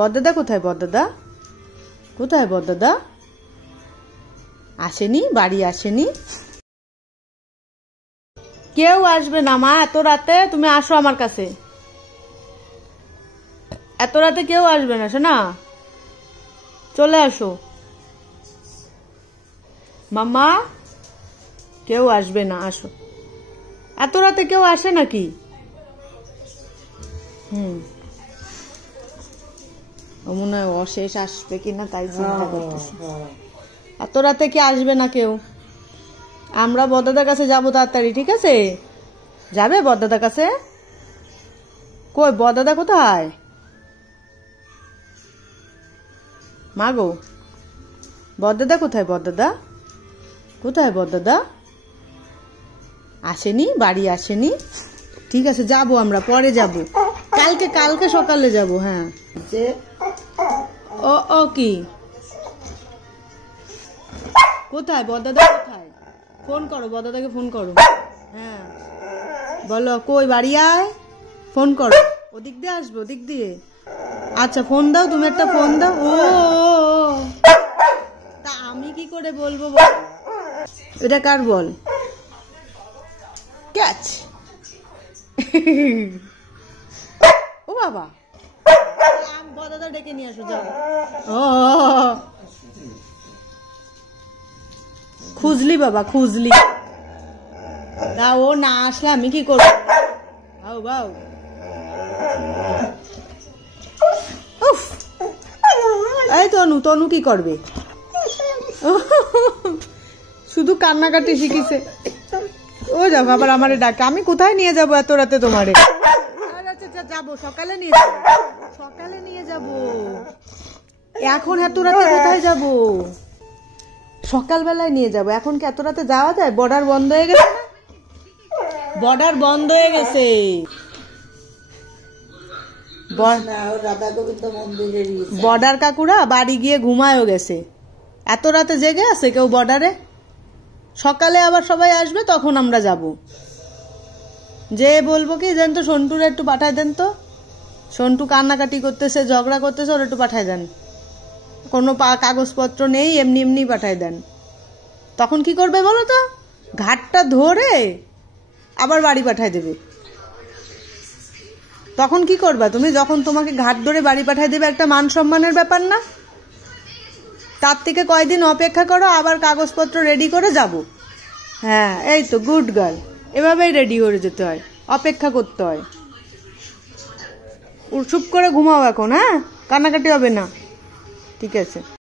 বড়দাদা কোথায়? বড়দাদা কোথায়? বড়দাদা আসেনি, বাড়ি আসেনি? কেউ আসবে না মা এত রাতে, তুমি আসো আমার কাছে। এত রাতে কেউ আসবে না শোনা, চলে আসো মাম্মা। কেউ আসবে না, আসো। এত রাতে কেউ আসে নাকি? মনে হয় অশেষ আসবে কিনা তাই চিন্তা করতেছি। এত রাতে কি আসবে না কেউ? আমরা বড়দাদার কাছে যাবো তাড়াতাড়ি, ঠিক আছে? যাবে বড়দাদার কাছে? কই বড়দাদা কোথায়? মা গো, বড়দাদা কোথায়? বড়দাদা কোথায়? বড়দাদা আসেনি, বাড়ি আসেনি? ঠিক আছে, যাবো আমরা, পরে যাবো, কালকে সকালে যাবো। হ্যাঁ ও কি কোথায়? বড়দাদা কোথায়? ফোন করো, বড়দাদাকে ফোন করো। হ্যাঁ বলো, কই বাড়ি আয়, ফোন করো। ওদিক দিয়ে আসবে, ওদিক দিয়ে। আচ্ছা ফোন দাও, তুমি একটা ফোন দাও। ও তা আমি কি করে বলবো? এটা কার বল? ক্যাচ। ও বাবা, বড়দাদা ডেকে নিয়ে আসো, যাও। ও খুঁজলি বাবা, খুঁজলি। তা ও না আসলে আমি কি করবো? বাউ এই তনু কি করবে? শুধু কান্নাকাটি শিখিছে। ও যাবো আবার আমারে ডাকে, আমি কোথায় নিয়ে যাবো এত রাতে তোমারে? আচ্ছা যাবো, সকালে নিয়ে যাবো, সকালে নিয়ে যাবো। এখন এত রাতে কোথায় যাবো? সকালবেলায় নিয়ে যাবো। এখন কি এত রাতে যাওয়া যায়? বর্ডার বন্ধ হয়ে গেছে না? বর্ডার বন্ধ হয়ে গেছে। বর্ডার কাকুরা বাড়ি গিয়ে ঘুমায়ও গেছে, এত রাতে জেগে আছে কেউ বর্ডারে? সকালে আবার সবাই আসবে, তখন আমরা যাব। যে বলবো কি দেন তো, সন্টুর একটু পাঠায় দেন তো। সন্টু কান্নাকাটি করতেছে, ঝগড়া করতেছে, ওর একটু পাঠায় দেন। কোনো কাগজপত্র নেই, এমনি পাঠায় দেন। তখন কি করবে বলো তো? ঘাটটা ধরে আবার বাড়ি পাঠায় দেবে। তখন কি করবা তুমি? যখন তোমাকে ঘাট ধরে বাড়ি পাঠায় দেবে, একটা মান সম্মানের ব্যাপার না? তার থেকে কয়দিন অপেক্ষা করো, আবার কাগজপত্র রেডি করে যাব। হ্যাঁ এই তো গুড গার্ল, এভাবেই রেডি করে যেতে হয়, অপেক্ষা করতে হয়। চুপ করে ঘুমাও এখন, হ্যাঁ কান্নাকাটি হবে না, ঠিক আছে?